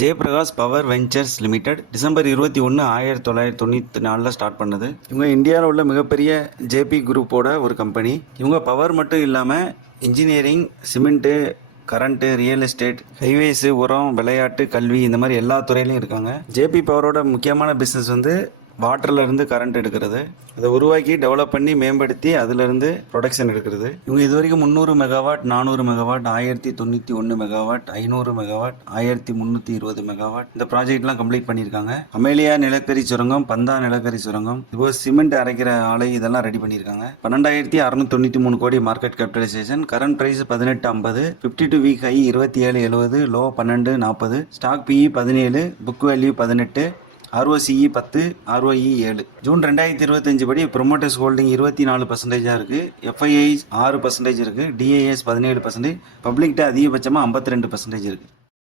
Jaiprakash power ventures limited December இருபத்தி ஒன்று ஆயிரத்தி தொள்ளாயிரத்தி தொண்ணூற்றி நாலில் ஸ்டார்ட் பண்ணது. இவங்க இந்தியாவில் உள்ள மிகப்பெரிய ஜேபி குரூப்போட ஒரு கம்பெனி இவங்க பவர் மட்டும் இல்லாமல் engineering cement current real estate highways உரம் விளையாட்டு கல்வி இந்த மாதிரி எல்லா துறையிலையும் இருக்காங்க. ஜேபி பவரோட முக்கியமான பிஸ்னஸ் வந்து வாட்டர்லேருந்து கரண்ட் எடுக்கிறது அதை உருவாக்கி டெவலப் பண்ணி மேம்படுத்தி அதுலேருந்து ப்ரொடக்ஷன் எடுக்கிறது. இவங்க இது வரைக்கும் முந்நூறு மெகாவாட் நானூறு மெகாவாட் ஆயிரத்தி தொண்ணூற்றி ஒன்று மெகாவாட் ஐநூறு மெகாவாட் ஆயிரத்தி முந்நூற்றி இருபது மெகாவாட் இந்த ப்ராஜெக்ட்லாம் கம்ப்ளீட் பண்ணியிருக்காங்க. அமேலியா நிலக்கரி சுரங்கம் பந்தா நிலக்கரி சுரங்கம் இப்போ சிமெண்ட் அரைக்கிற ஆலை இதெல்லாம் ரெடி பண்ணியிருக்காங்க. பன்னெண்டாயிரத்தி அறுநூத்தொண்ணூற்றி மூணு கோடி மார்க்கெட் கேபிட்டலைசேஷன் கரண்ட் ப்ரைஸ் பதினெட்டு ஐம்பது ஃபிஃப்டி டூ வீக் ஹை இருபத்தி ஏழு எழுபது லோ பன்னெண்டு நாற்பது ஸ்டாக் பிஇ பதினேழு புக் வேல்யூ பதினெட்டு ஆர்ஓசிஇ பத்து ஆர்ஓஇ ஏழு. ஜூன் ரெண்டாயிரத்தி இருபத்தஞ்சு படி ப்ரொமோட்டர்ஸ் ஹோல்டிங் இருபத்தி நாலு பர்சன்டேஜாக இருக்குது எஃப்ஐஐ ஆறு பர்சன்டேஜ் இருக்குது டிஏஎஸ் பதினேழு பர்சன்டேஜ் பப்ளிக்ட அதிகபட்சமாக ஐம்பத்தி ரெண்டு பர்சன்டேஜ் இருக்குது